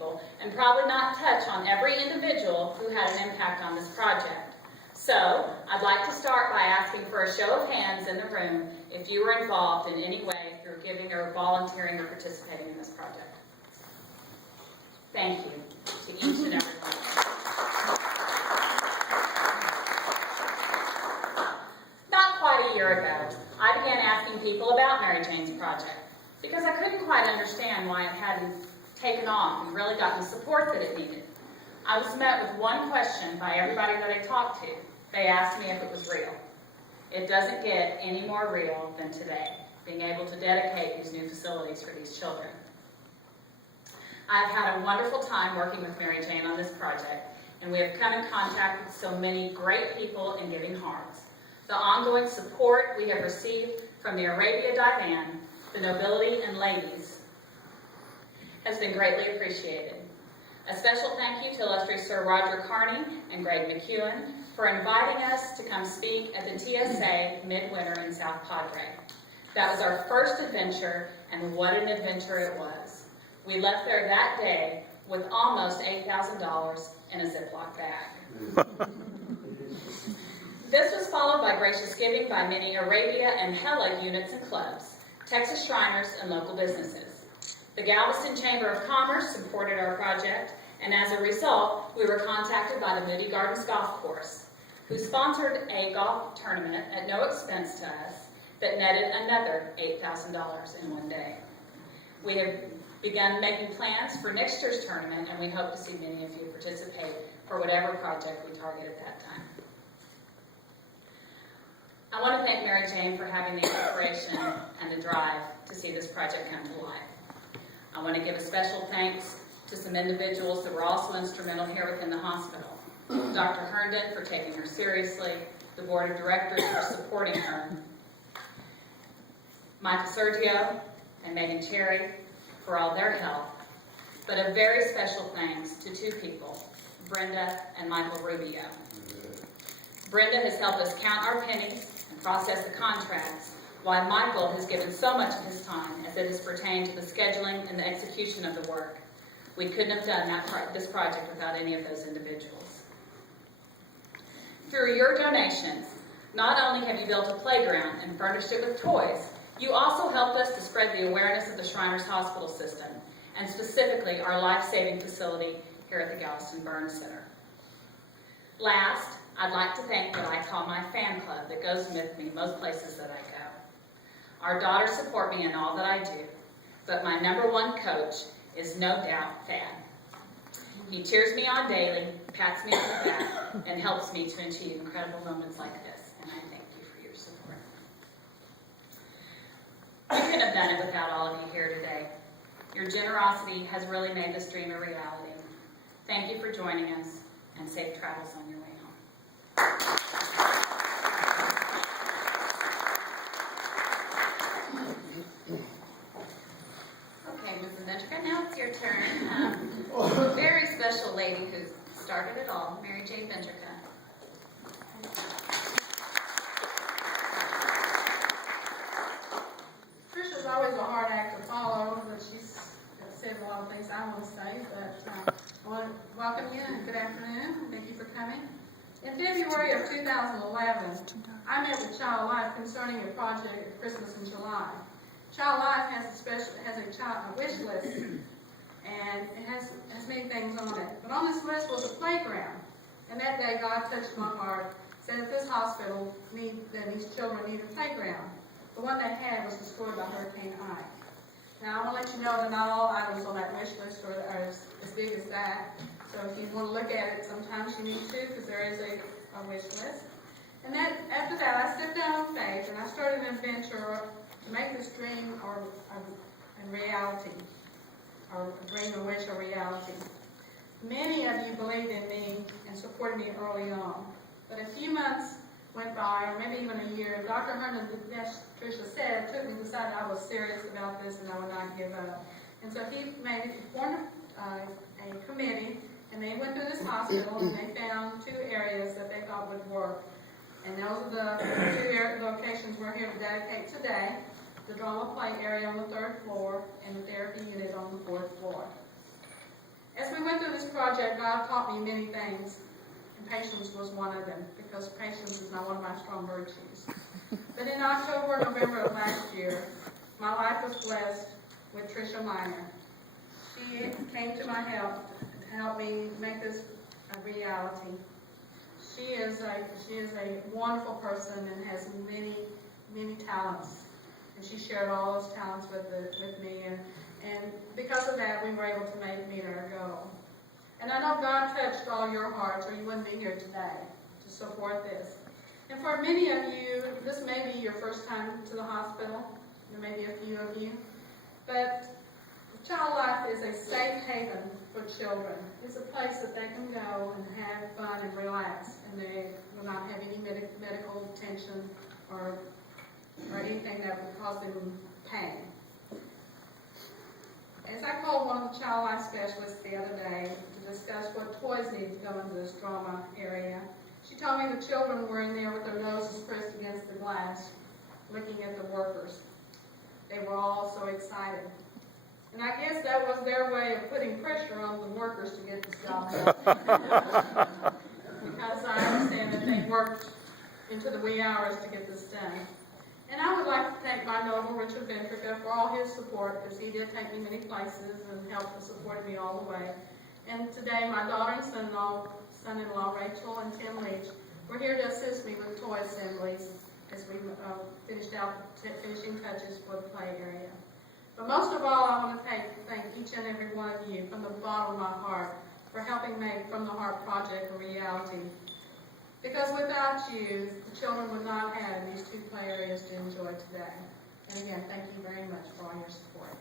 people and probably not touch on every individual who had an impact on this project. So, I'd like to start by asking for a show of hands in the room if you were involved in any way through giving or volunteering or participating in this project. Thank you to each and every one. Not quite a year ago, I began asking people about Mary Jane's project because I couldn't quite understand why it hadn't taken off and really gotten the support that it needed. I was met with one question by everybody that I talked to. They asked me if it was real. It doesn't get any more real than today, being able to dedicate these new facilities for these children. I've had a wonderful time working with Mary Jane on this project, and we have come in contact with so many great people and giving hearts. The ongoing support we have received from the Arabia Divan, the nobility and ladies, has been greatly appreciated. A special thank you to illustrious Sir Roger Carney and Greg McEwen for inviting us to come speak at the TSA Midwinter in South Padre. That was our first adventure, and what an adventure it was. We left there that day with almost $8,000 in a Ziploc bag. This was followed by gracious giving by many Arabia and Hella units and clubs, Texas Shriners, and local businesses. The Galveston Chamber of Commerce supported our project, and as a result, we were contacted by the Moody Gardens Golf Course, who sponsored a golf tournament at no expense to us that netted another $8,000 in one day. We have begun making plans for next year's tournament, and we hope to see many of you participate for whatever project we target at that time. I want to thank Mary Jane for having the inspiration and the drive to see this project come to life. I want to give a special thanks to some individuals that were also instrumental here within the hospital. Dr. Herndon for taking her seriously, the board of directors for supporting her, Michael Sergio and Megan Cherry for all their help, but a very special thanks to two people, Brenda and Michael Rubio. Brenda has helped us count our pennies and process the contracts, while Michael has given so much of his time as it has pertained to the scheduling and the execution of the work. We couldn't have done this project without any of those individuals. Through your donations, not only have you built a playground and furnished it with toys, you also helped us to spread the awareness of the Shriners Hospital System, and specifically our life-saving facility here at the Galveston Burn Center. Last, I'd like to thank what I call my fan club that goes with me most places that I go. Our daughters support me in all that I do, but my number one coach is no doubt Thad. He cheers me on daily, pats me on the back, and helps me to achieve incredible moments like this, and I thank you for your support. We couldn't have done it without all of you here today. Your generosity has really made this dream a reality. Thank you for joining us, and safe travels on your way home. Okay, Mrs. Ventraca, now it's your turn. A very special lady who started it all, Mary Jane Ventraca. Trisha's always a hard act to follow, but she's said a lot of things I want to say, but I want to welcome you and good afternoon. Thank you for coming. In February of 2011, I met with Child Life concerning a project at Christmas in July. Child Life has a wish list, and it has many things on it. But on this list was a playground. And that day, God touched my heart, said that this hospital that these children need a playground. The one they had was destroyed by Hurricane Ike. Now, I want to let you know that not all items on that wish list are as big as that. So if you want to look at it, sometimes you need to, because there is a wish list. And then after that, I stepped down on faith, and I started an adventure to make this dream a reality, or a dream, a wish, a reality. Many of you believed in me and supported me early on. But a few months went by, or maybe even a year, Dr. Herndon, as Tricia said, took me and decided I was serious about this and I would not give up. And so he formed a committee, and they went through this hospital, and they found two areas that they thought would work. And those are the two locations we're here to dedicate today: the drama play area on the 3rd floor and the therapy unit on the 4th floor. we went through this project, God taught me many things, and patience was one of them, because patience is not one of my strong virtues. But in October, November of last year, my life was blessed with Tricia Minor. She came to my help to help me make this a reality. She is a wonderful person and has many talents. And she shared all those talents with me, and because of that, we were able to meet our goal. And I know God touched all your hearts, or you wouldn't be here today to support this. And for many of you, this may be your first time to the hospital. There may be a few of you. But Child Life is a safe haven for children. It's a place that they can go and have fun and relax, and they will not have any medical attention or anything that would cause them pain. As I called one of the Child Life specialists the other day to discuss what toys need to go into this drama area, she told me the children were in there with their noses pressed against the glass, looking at the workers. They were all so excited. And I guess that was their way of putting pressure on the workers to get this job done. Because I understand that they worked into the wee hours to get this done. And I would like to thank my noble Richard Ventraca for all his support, because he did take me many places and helped and supported me all the way. And today my daughter and son-in-law Rachel and Tim Leach were here to assist me with toy assemblies as we finished out finishing touches for the play area. But most of all, I want to thank each and every one of you from the bottom of my heart for helping make From the Heart Project a reality. Because without you, the children would not have these two play areas to enjoy today. And again, thank you very much for all your support.